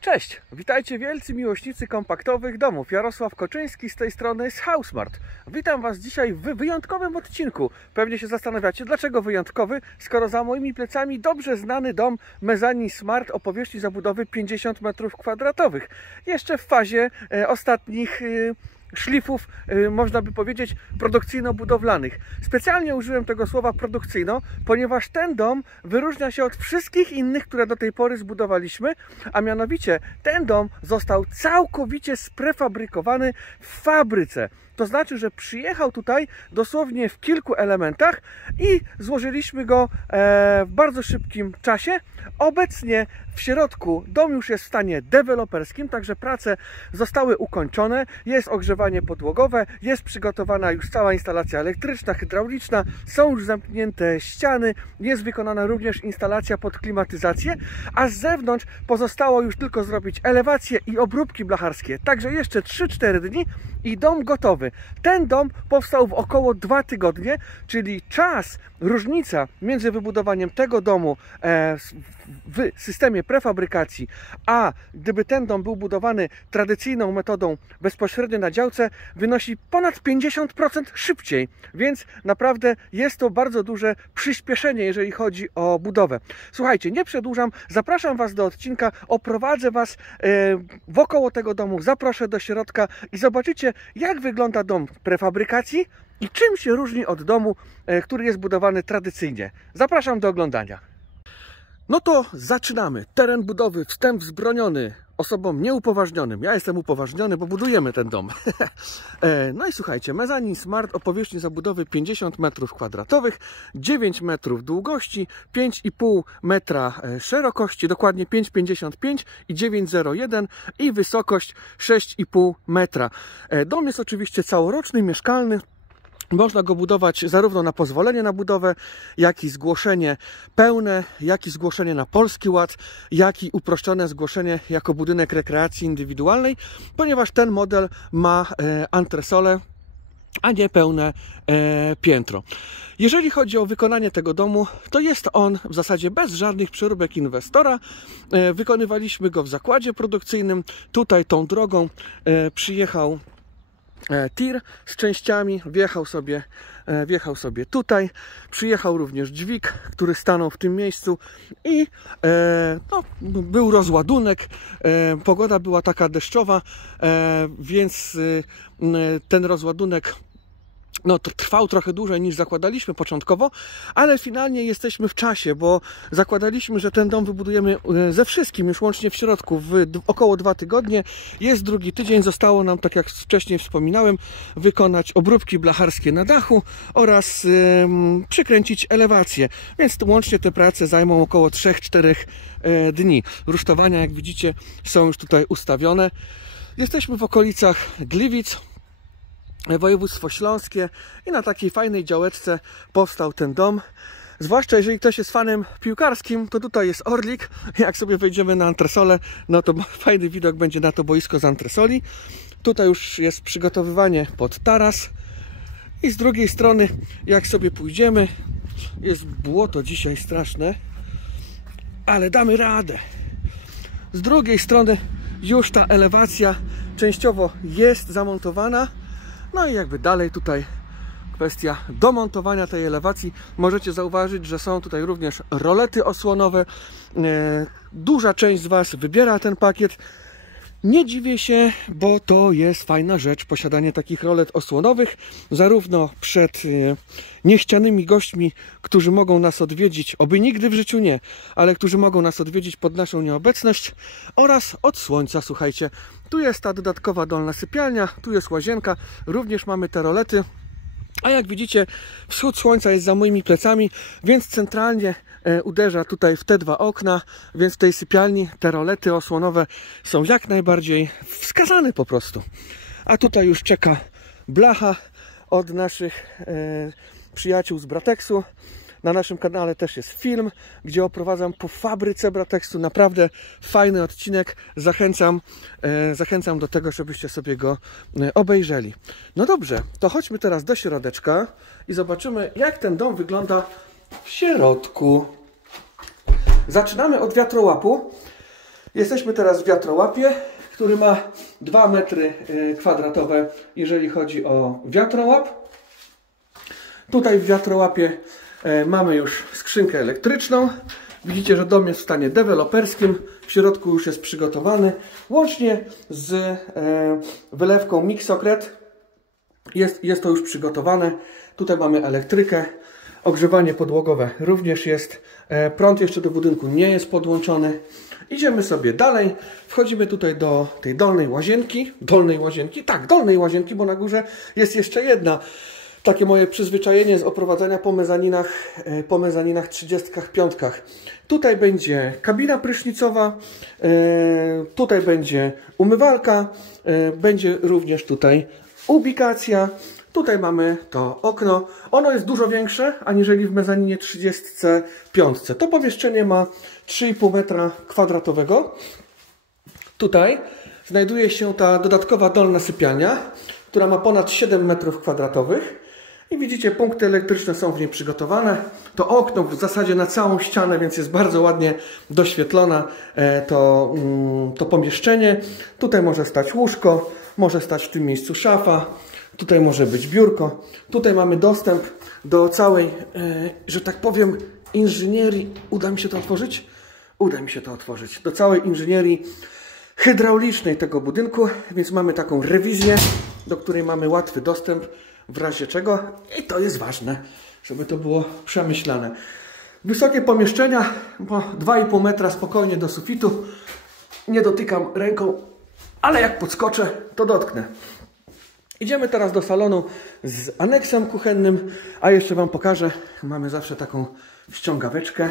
Cześć, witajcie wielcy miłośnicy kompaktowych domów. Jarosław Koczyński z tej strony z Housemart. Witam Was dzisiaj w wyjątkowym odcinku. Pewnie się zastanawiacie, dlaczego wyjątkowy, skoro za moimi plecami dobrze znany dom Mezzanine Smart o powierzchni zabudowy 50 m2. Jeszcze w fazie ostatnich szlifów, można by powiedzieć, produkcyjno-budowlanych. Specjalnie użyłem tego słowa produkcyjno, ponieważ ten dom wyróżnia się od wszystkich innych, które do tej pory zbudowaliśmy, a mianowicie ten dom został całkowicie sprefabrykowany w fabryce. To znaczy, że przyjechał tutaj dosłownie w kilku elementach i złożyliśmy go w bardzo szybkim czasie. Obecnie w środku dom już jest w stanie deweloperskim, także prace zostały ukończone. Jest ogrzewanie podłogowe, jest przygotowana już cała instalacja elektryczna, hydrauliczna, są już zamknięte ściany, jest wykonana również instalacja pod klimatyzację, a z zewnątrz pozostało już tylko zrobić elewację i obróbki blacharskie. Także jeszcze 3-4 dni i dom gotowy. Ten dom powstał w około 2 tygodnie, czyli różnica między wybudowaniem tego domu w systemie prefabrykacji, a gdyby ten dom był budowany tradycyjną metodą bezpośrednio na działce, wynosi ponad 50% szybciej, więc naprawdę jest to bardzo duże przyspieszenie, jeżeli chodzi o budowę. Słuchajcie, nie przedłużam, zapraszam Was do odcinka, oprowadzę Was wokoło tego domu, zaproszę do środka i zobaczycie, jak wygląda dom prefabrykacji i czym się różni od domu, który jest budowany tradycyjnie. Zapraszam do oglądania. No to zaczynamy. Teren budowy, wstęp wzbroniony osobom nieupoważnionym. Ja jestem upoważniony, bo budujemy ten dom. No i słuchajcie, Mezzanine Smart o powierzchni zabudowy 50 m2, 9 metrów długości, 5,5 metra szerokości, dokładnie 5,55 i 9,01 i wysokość 6,5 metra. Dom jest oczywiście całoroczny, mieszkalny. Można go budować zarówno na pozwolenie na budowę, jak i zgłoszenie pełne, jak i zgłoszenie na Polski Ład, jak i uproszczone zgłoszenie jako budynek rekreacji indywidualnej, ponieważ ten model ma antresolę, a nie pełne piętro. Jeżeli chodzi o wykonanie tego domu, to jest on w zasadzie bez żadnych przeróbek inwestora. Wykonywaliśmy go w zakładzie produkcyjnym. Tutaj tą drogą przyjechał tir z częściami, wjechał sobie tutaj, przyjechał również dźwig, który stanął w tym miejscu i no, był rozładunek, pogoda była taka deszczowa, więc ten rozładunek trwał trochę dłużej niż zakładaliśmy początkowo, ale finalnie jesteśmy w czasie, bo zakładaliśmy, że ten dom wybudujemy ze wszystkim, już łącznie w środku, w około 2 tygodnie. Jest drugi tydzień, zostało nam, tak jak wcześniej wspominałem, wykonać obróbki blacharskie na dachu oraz przykręcić elewację, więc łącznie te prace zajmą około 3-4 dni. Rusztowania, jak widzicie, są już tutaj ustawione. Jesteśmy w okolicach Gliwic, województwo śląskie, i na takiej fajnej działeczce powstał ten dom. Zwłaszcza jeżeli ktoś jest fanem piłkarskim, to tutaj jest Orlik. Jak sobie wejdziemy na antresolę, no to fajny widok będzie na to boisko z antresoli. Tutaj już jest przygotowywanie pod taras i z drugiej strony, jak sobie pójdziemy, jest błoto dzisiaj straszne, ale damy radę. Z drugiej strony już ta elewacja częściowo jest zamontowana. No i jakby dalej tutaj kwestia domontowania tej elewacji. Możecie zauważyć, że są tutaj również rolety osłonowe. Duża część z Was wybiera ten pakiet. Nie dziwię się, bo to jest fajna rzecz, posiadanie takich rolet osłonowych, zarówno przed niechcianymi gośćmi, którzy mogą nas odwiedzić, oby nigdy w życiu nie, ale którzy mogą nas odwiedzić pod naszą nieobecność, oraz od słońca. Słuchajcie, tu jest ta dodatkowa dolna sypialnia, tu jest łazienka, również mamy te rolety. A jak widzicie, wschód słońca jest za moimi plecami, więc centralnie uderza tutaj w te dwa okna, więc w tej sypialni te rolety osłonowe są jak najbardziej wskazane po prostu. A tutaj już czeka blacha od naszych przyjaciół z Bratexu. Na naszym kanale też jest film, gdzie oprowadzam po fabryce Bratexu. Naprawdę fajny odcinek. Zachęcam do tego, żebyście sobie go obejrzeli. No dobrze, to chodźmy teraz do środeczka i zobaczymy, jak ten dom wygląda w środku. Zaczynamy od wiatrołapu. Jesteśmy teraz w wiatrołapie, który ma 2 metry kwadratowe, jeżeli chodzi o wiatrołap. Tutaj w wiatrołapie mamy już skrzynkę elektryczną. Widzicie, że dom jest w stanie deweloperskim. W środku już jest przygotowany. Łącznie z wylewką Mixokret jest to już przygotowane. Tutaj mamy elektrykę. Ogrzewanie podłogowe również jest. Prąd jeszcze do budynku nie jest podłączony. Idziemy sobie dalej. Wchodzimy tutaj do tej dolnej łazienki. Dolnej łazienki, bo na górze jest jeszcze jedna. Takie moje przyzwyczajenie z oprowadzania po mezaninach 35. Tutaj będzie kabina prysznicowa, tutaj będzie umywalka, będzie również tutaj ubikacja. Tutaj mamy to okno. Ono jest dużo większe aniżeli w mezaninie 35. To pomieszczenie ma 3,5 metra kwadratowego. Tutaj znajduje się ta dodatkowa dolna sypialnia, która ma ponad 7 metrów kwadratowych. I widzicie, punkty elektryczne są w niej przygotowane. To okno w zasadzie na całą ścianę, więc jest bardzo ładnie doświetlone to pomieszczenie. Tutaj może stać łóżko, może stać w tym miejscu szafa. Tutaj może być biurko. Tutaj mamy dostęp do całej, że tak powiem, inżynierii. Uda mi się to otworzyć? Uda mi się to otworzyć. Do całej inżynierii hydraulicznej tego budynku, więc mamy taką rewizję, do której mamy łatwy dostęp w razie czego. I to jest ważne, żeby to było przemyślane. Wysokie pomieszczenia, po 2,5 metra spokojnie do sufitu. Nie dotykam ręką, ale jak podskoczę, to dotknę. Idziemy teraz do salonu z aneksem kuchennym, a jeszcze Wam pokażę. Mamy zawsze taką ściągaweczkę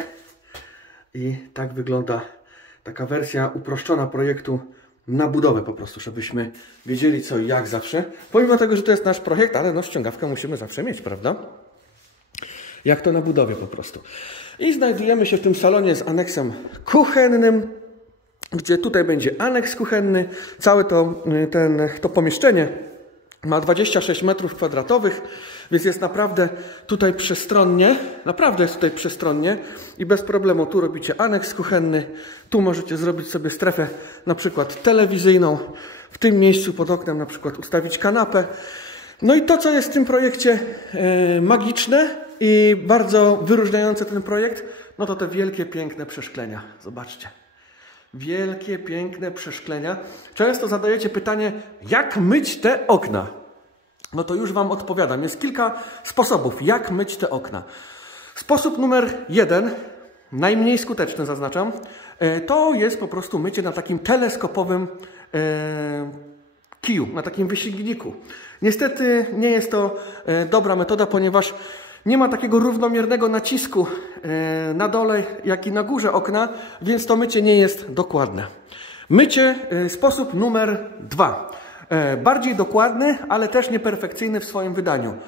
i tak wygląda taka wersja uproszczona projektu na budowę po prostu, żebyśmy wiedzieli co i jak zawsze. Pomimo tego, że to jest nasz projekt, ale no ściągawkę musimy zawsze mieć, prawda? Jak to na budowie po prostu. I znajdujemy się w tym salonie z aneksem kuchennym, gdzie tutaj będzie aneks kuchenny. Całe to pomieszczenie ma 26 metrów kwadratowych, więc jest naprawdę tutaj przestronnie. Naprawdę jest tutaj przestronnie i bez problemu tu robicie aneks kuchenny. Tu możecie zrobić sobie strefę na przykład telewizyjną. W tym miejscu pod oknem na przykład ustawić kanapę. No i to, co jest w tym projekcie magiczne i bardzo wyróżniające ten projekt, no to te wielkie, piękne przeszklenia. Zobaczcie. Wielkie, piękne przeszklenia. Często zadajecie pytanie, jak myć te okna? No to już Wam odpowiadam. Jest kilka sposobów, jak myć te okna. Sposób numer 1, najmniej skuteczny zaznaczam, to jest po prostu mycie na takim teleskopowym kiju, na takim wysilniku. Niestety nie jest to dobra metoda, ponieważ nie ma takiego równomiernego nacisku na dole, jak i na górze okna, więc to mycie nie jest dokładne. Mycie, sposób numer 2. Bardziej dokładny, ale też nieperfekcyjny w swoim wydaniu.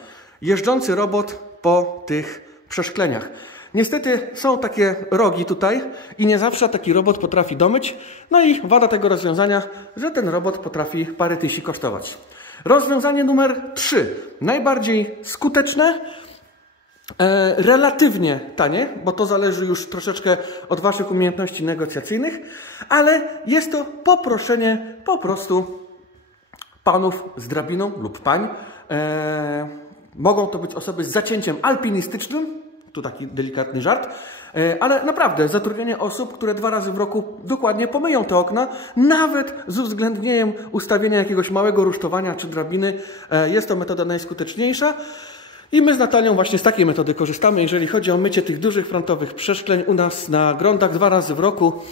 Jeżdżący robot po tych przeszkleniach. Niestety są takie rogi tutaj i nie zawsze taki robot potrafi domyć. No i wada tego rozwiązania, że ten robot potrafi parę tysięcy kosztować. Rozwiązanie numer 3. Najbardziej skuteczne, relatywnie tanie, bo to zależy już troszeczkę od Waszych umiejętności negocjacyjnych, ale jest to poproszenie po prostu panów z drabiną lub pań. Mogą to być osoby z zacięciem alpinistycznym, tu taki delikatny żart, ale naprawdę zatrudnienie osób, które 2 razy w roku dokładnie pomyją te okna, nawet z uwzględnieniem ustawienia jakiegoś małego rusztowania czy drabiny, jest to metoda najskuteczniejsza. I my z Natalią właśnie z takiej metody korzystamy, jeżeli chodzi o mycie tych dużych frontowych przeszkleń. U nas na grądach 2 razy w roku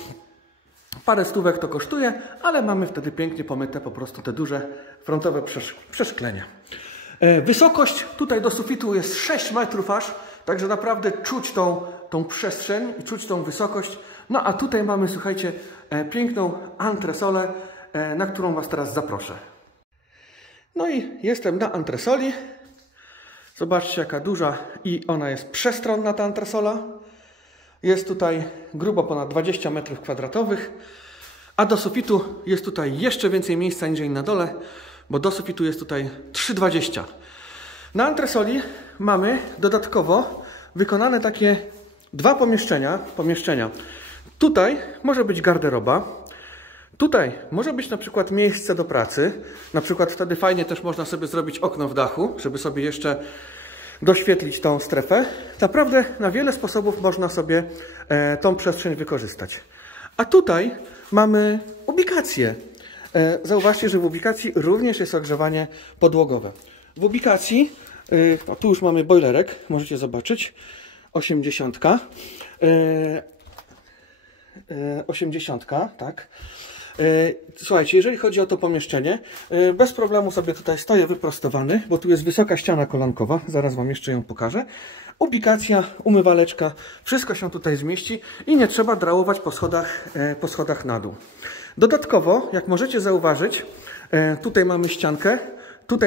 parę stówek to kosztuje, ale mamy wtedy pięknie pomyte po prostu te duże frontowe przeszklenia. Wysokość tutaj do sufitu jest 6 metrów aż, także naprawdę czuć tą przestrzeń i czuć tą wysokość. No a tutaj mamy, słuchajcie, piękną antresolę, na którą Was teraz zaproszę. No i jestem na antresoli. Zobaczcie, jaka duża i ona jest przestronna, ta antresola. Jest tutaj grubo ponad 20 metrów kwadratowych, a do sufitu jest tutaj jeszcze więcej miejsca niż na dole, bo do sufitu jest tutaj 3,20. Na antresoli mamy dodatkowo wykonane takie 2 pomieszczenia. Tutaj może być garderoba. Tutaj może być na przykład miejsce do pracy. Na przykład wtedy fajnie też można sobie zrobić okno w dachu, żeby sobie jeszcze doświetlić tą strefę. Naprawdę na wiele sposobów można sobie tą przestrzeń wykorzystać. A tutaj mamy ubikację. Zauważcie, że w ubikacji również jest ogrzewanie podłogowe. W ubikacji, tu już mamy bojlerek, możecie zobaczyć, 80, 80, tak. Słuchajcie, jeżeli chodzi o to pomieszczenie, bez problemu sobie tutaj stoję wyprostowany, bo tu jest wysoka ściana kolankowa, zaraz Wam jeszcze ją pokażę. Ubikacja, umywaleczka, wszystko się tutaj zmieści i nie trzeba drałować po schodach na dół. Dodatkowo, jak możecie zauważyć, tutaj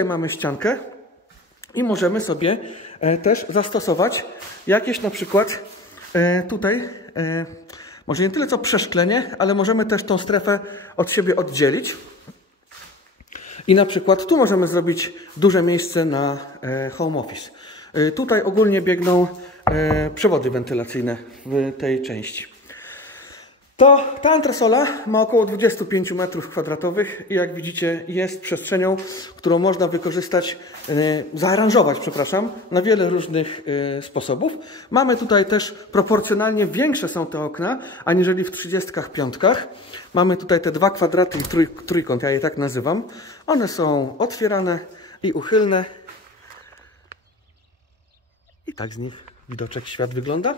mamy ściankę i możemy sobie też zastosować jakieś na przykład tutaj, może nie tyle co przeszklenie, ale możemy też tą strefę od siebie oddzielić. I na przykład tu możemy zrobić duże miejsce na home office. Tutaj ogólnie biegną przewody wentylacyjne w tej części. Ta antresola ma około 25 m2 i jak widzicie jest przestrzenią, którą można wykorzystać, zaaranżować, przepraszam, na wiele różnych sposobów. Mamy tutaj też proporcjonalnie większe są te okna, aniżeli w 35. Mamy tutaj te dwa kwadraty i trójkąt, ja je tak nazywam. One są otwierane i uchylne. I tak z nich widoczek świat wygląda.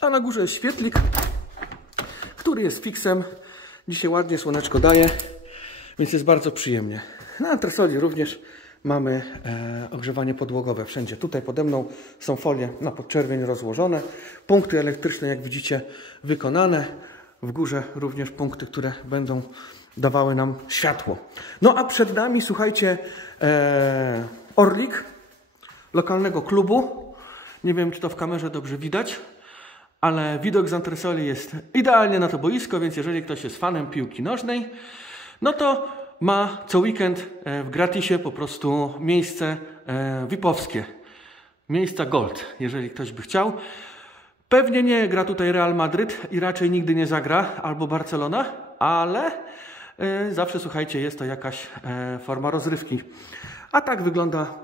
A na górze jest świetlik, który jest fiksem. Dzisiaj ładnie słoneczko daje, więc jest bardzo przyjemnie. Na antresoli również mamy ogrzewanie podłogowe wszędzie. Tutaj pode mną są folie na podczerwień rozłożone. Punkty elektryczne, jak widzicie, wykonane. W górze również punkty, które będą dawały nam światło. No a przed nami, słuchajcie, Orlik lokalnego klubu. Nie wiem, czy to w kamerze dobrze widać, ale widok z antresoli jest idealnie na to boisko, więc jeżeli ktoś jest fanem piłki nożnej, no to ma co weekend w gratisie po prostu miejsce VIP-owskie. Miejsca Gold, jeżeli ktoś by chciał. Pewnie nie gra tutaj Real Madryt i raczej nigdy nie zagra, albo Barcelona, ale zawsze, słuchajcie, jest to jakaś forma rozrywki. A tak wygląda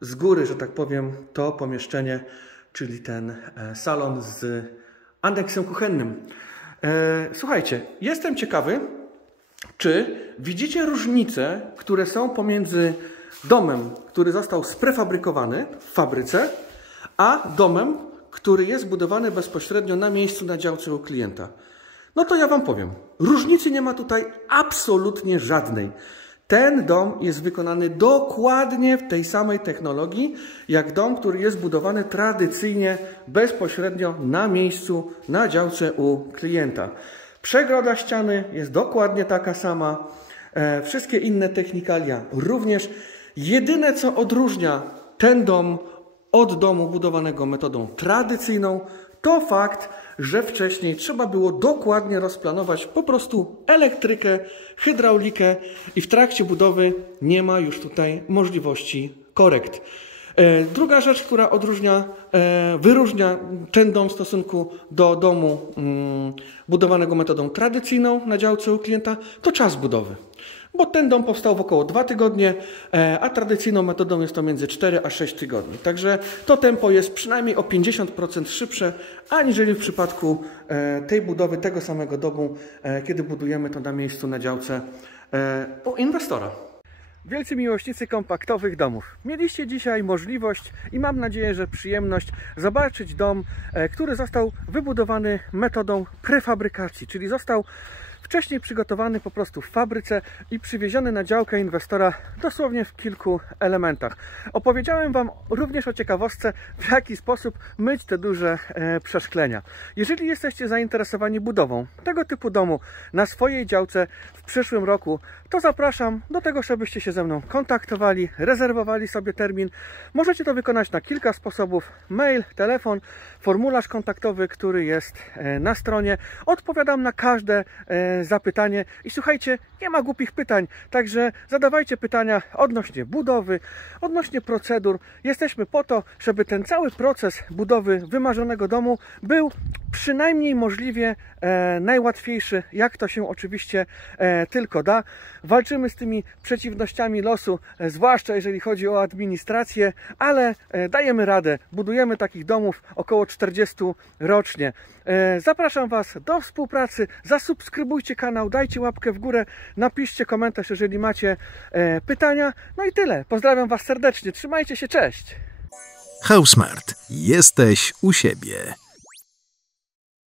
z góry, że tak powiem, to pomieszczenie, czyli ten salon z aneksem kuchennym. Słuchajcie, jestem ciekawy, czy widzicie różnice, które są pomiędzy domem, który został sprefabrykowany w fabryce, a domem, który jest budowany bezpośrednio na miejscu, na działce u klienta. No to ja Wam powiem, różnicy nie ma tutaj absolutnie żadnej. Ten dom jest wykonany dokładnie w tej samej technologii, jak dom, który jest budowany tradycyjnie, bezpośrednio na miejscu, na działce u klienta. Przegroda ściany jest dokładnie taka sama. Wszystkie inne technikalia również. Jedyne, co odróżnia ten dom od domu budowanego metodą tradycyjną, to fakt, że wcześniej trzeba było dokładnie rozplanować po prostu elektrykę, hydraulikę i w trakcie budowy nie ma już tutaj możliwości korekt. Druga rzecz, która wyróżnia ten dom w stosunku do domu budowanego metodą tradycyjną na działce u klienta, to czas budowy. Bo ten dom powstał w około 2 tygodnie, a tradycyjną metodą jest to między 4 a 6 tygodni. Także to tempo jest przynajmniej o 50% szybsze, aniżeli w przypadku tej budowy tego samego domu, kiedy budujemy to na miejscu, na działce u inwestora. Wielcy miłośnicy kompaktowych domów, mieliście dzisiaj możliwość i mam nadzieję, że przyjemność zobaczyć dom, który został wybudowany metodą prefabrykacji, czyli został wcześniej przygotowany po prostu w fabryce i przywieziony na działkę inwestora dosłownie w kilku elementach. Opowiedziałem Wam również o ciekawostce, w jaki sposób myć te duże przeszklenia. Jeżeli jesteście zainteresowani budową tego typu domu na swojej działce w przyszłym roku, to zapraszam do tego, żebyście się ze mną kontaktowali, rezerwowali sobie termin. Możecie to wykonać na kilka sposobów: mail, telefon, formularz kontaktowy, który jest na stronie. Odpowiadam na każde zapytanie i słuchajcie, nie ma głupich pytań, także zadawajcie pytania odnośnie budowy, odnośnie procedur. Jesteśmy po to, żeby ten cały proces budowy wymarzonego domu był przynajmniej możliwie najłatwiejszy, jak to się oczywiście tylko da. Walczymy z tymi przeciwnościami losu, zwłaszcza jeżeli chodzi o administrację, ale dajemy radę. Budujemy takich domów około 40 rocznie. Zapraszam Was do współpracy, zasubskrybujcie kanał, dajcie łapkę w górę, napiszcie komentarz, jeżeli macie pytania. No i tyle. Pozdrawiam Was serdecznie. Trzymajcie się, cześć! Housmart. Jesteś u siebie.